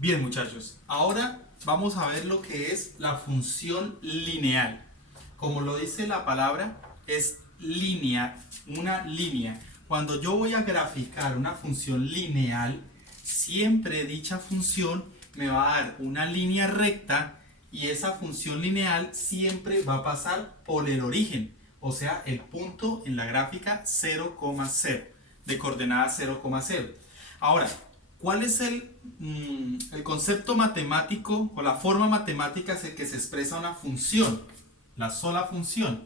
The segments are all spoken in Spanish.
Bien, muchachos, ahora vamos a ver lo que es la función lineal. Como lo dice la palabra, es línea, una línea. Cuando yo voy a graficar una función lineal, siempre dicha función me va a dar una línea recta y esa función lineal siempre va a pasar por el origen, o sea, el punto en la gráfica 0,0, de coordenada 0,0. Ahora, ¿cuál es el concepto matemático o la forma matemática en que se expresa una función? La sola función.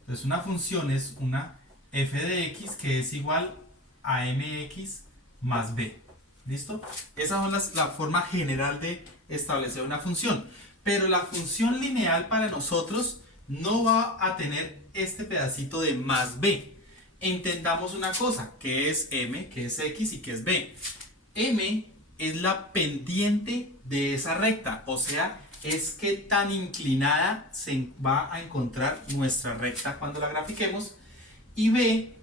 Entonces una función es una f de x que es igual a mx más b. ¿Listo? Esa es la forma general de establecer una función. Pero la función lineal para nosotros no va a tener este pedacito de más b. Entendamos una cosa, que es m, que es x y que es b. M es la pendiente de esa recta, o sea, es que tan inclinada se va a encontrar nuestra recta cuando la grafiquemos. Y B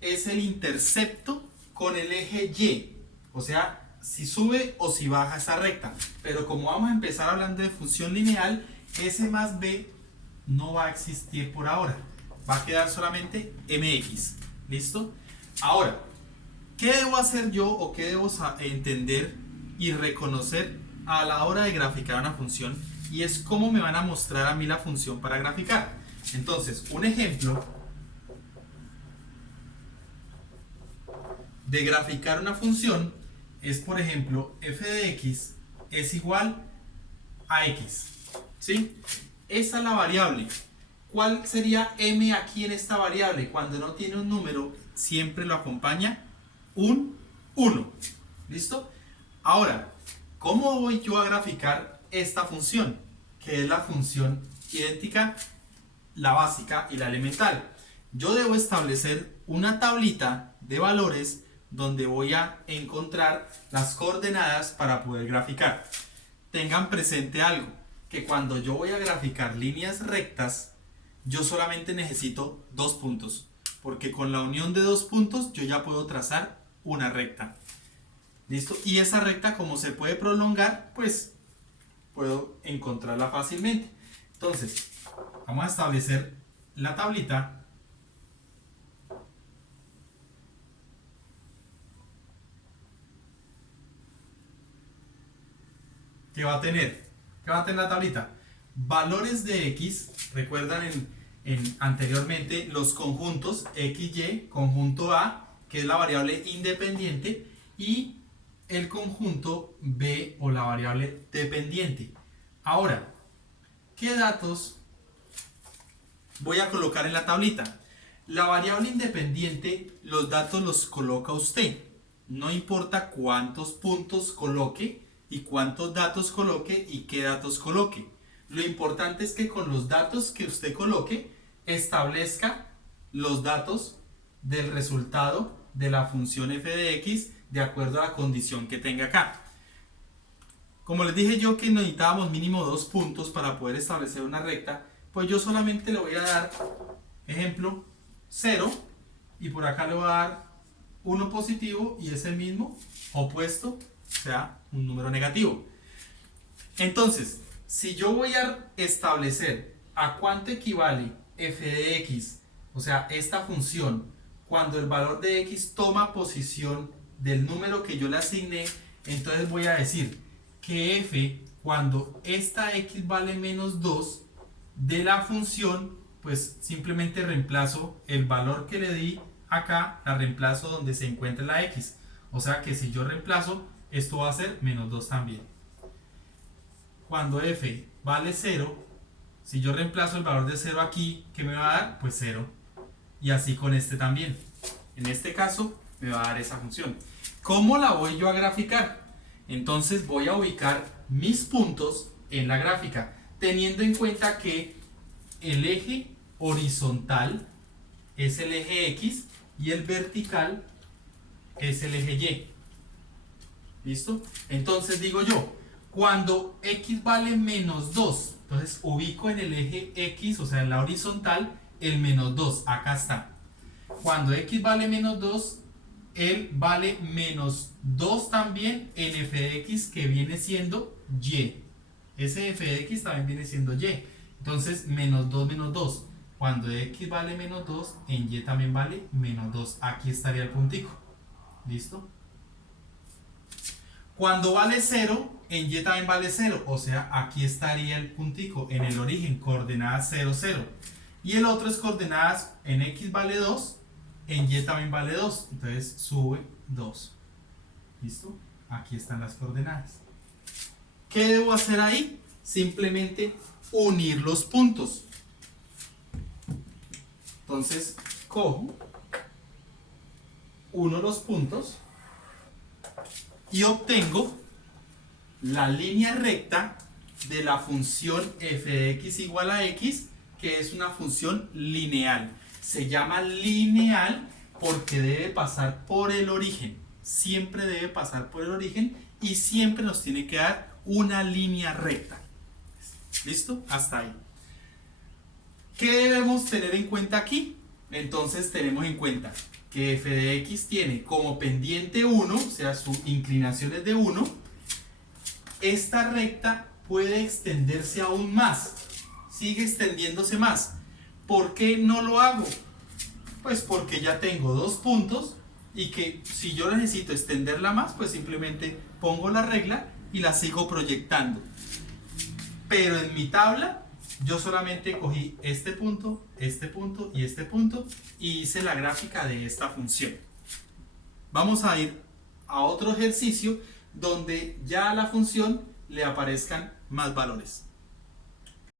es el intercepto con el eje Y, o sea, si sube o si baja esa recta. Pero como vamos a empezar hablando de función lineal, S más B no va a existir por ahora. Va a quedar solamente MX. ¿Listo? Ahora, ¿qué debo hacer yo o qué debo entender y reconocer a la hora de graficar una función? Y es cómo me van a mostrar a mí la función para graficar. Entonces, un ejemplo de graficar una función es, por ejemplo, f de x es igual a x. ¿Sí? Esa es la variable. ¿Cuál sería m aquí en esta variable? Cuando no tiene un número, siempre lo acompaña un 1. ¿Listo? Ahora, ¿cómo voy yo a graficar esta función? Que es la función idéntica, la básica y la elemental. Yo debo establecer una tablita de valores donde voy a encontrar las coordenadas para poder graficar. Tengan presente algo, que cuando yo voy a graficar líneas rectas, yo solamente necesito dos puntos, porque con la unión de dos puntos yo ya puedo trazar una recta. ¿Listo? Y esa recta, como se puede prolongar, pues puedo encontrarla fácilmente. Entonces, vamos a establecer la tablita. ¿Qué va a tener? ¿Qué va a tener la tablita? Valores de x, recuerdan anteriormente los conjuntos XY, conjunto A, que es la variable independiente, y el conjunto B o la variable dependiente. Ahora, ¿qué datos voy a colocar en la tablita? La variable independiente, los datos los coloca usted. No importa cuántos puntos coloque y cuántos datos coloque y qué datos coloque. Lo importante es que con los datos que usted coloque, establezca los datos del resultado de la función f de x de acuerdo a la condición que tenga acá. Como les dije yo que necesitábamos mínimo dos puntos para poder establecer una recta, pues yo solamente le voy a dar, ejemplo, 0, y por acá le voy a dar 1 positivo y es el mismo opuesto, o sea, un número negativo. Entonces, si yo voy a establecer a cuánto equivale f de x, o sea, esta función, cuando el valor de x toma posición del número que yo le asigné, entonces voy a decir que f, cuando esta x vale menos 2 de la función, pues simplemente reemplazo el valor que le di acá, la reemplazo donde se encuentra la x. O sea que si yo reemplazo, esto va a ser menos 2 también. Cuando f vale 0, si yo reemplazo el valor de 0 aquí, ¿qué me va a dar? Pues 0. Y así con este también. En este caso me va a dar esa función. ¿Cómo la voy yo a graficar? Entonces voy a ubicar mis puntos en la gráfica, teniendo en cuenta que el eje horizontal es el eje X y el vertical es el eje Y. ¿Listo? Entonces digo yo, cuando X vale menos 2, entonces ubico en el eje X, o sea en la horizontal, el menos 2, acá está. Cuando X vale menos 2, él vale menos 2 también en f de x, que viene siendo y. Ese f de x también viene siendo y. Entonces, menos 2. Cuando x vale menos 2, en y también vale menos 2. Aquí estaría el puntico. ¿Listo? Cuando vale 0, en y también vale 0. O sea, aquí estaría el puntico en el origen, coordenadas 0, 0. Y el otro es coordenadas en x vale 2, en y también vale 2. Entonces sube 2. ¿Listo? Aquí están las coordenadas. ¿Qué debo hacer ahí? Simplemente unir los puntos. Entonces cojo, uno los puntos y obtengo la línea recta de la función f de x igual a x, que es una función lineal. Se llama lineal porque debe pasar por el origen. Siempre debe pasar por el origen y siempre nos tiene que dar una línea recta. ¿Listo? Hasta ahí. ¿Qué debemos tener en cuenta aquí? Entonces tenemos en cuenta que f de x tiene como pendiente 1, o sea, su inclinación es de 1. Esta recta puede extenderse aún más, sigue extendiéndose más. ¿Por qué no lo hago? Pues porque ya tengo dos puntos y que si yo necesito extenderla más, pues simplemente pongo la regla y la sigo proyectando. Pero en mi tabla yo solamente cogí este punto y este punto y hice la gráfica de esta función. Vamos a ir a otro ejercicio donde ya a la función le aparezcan más valores.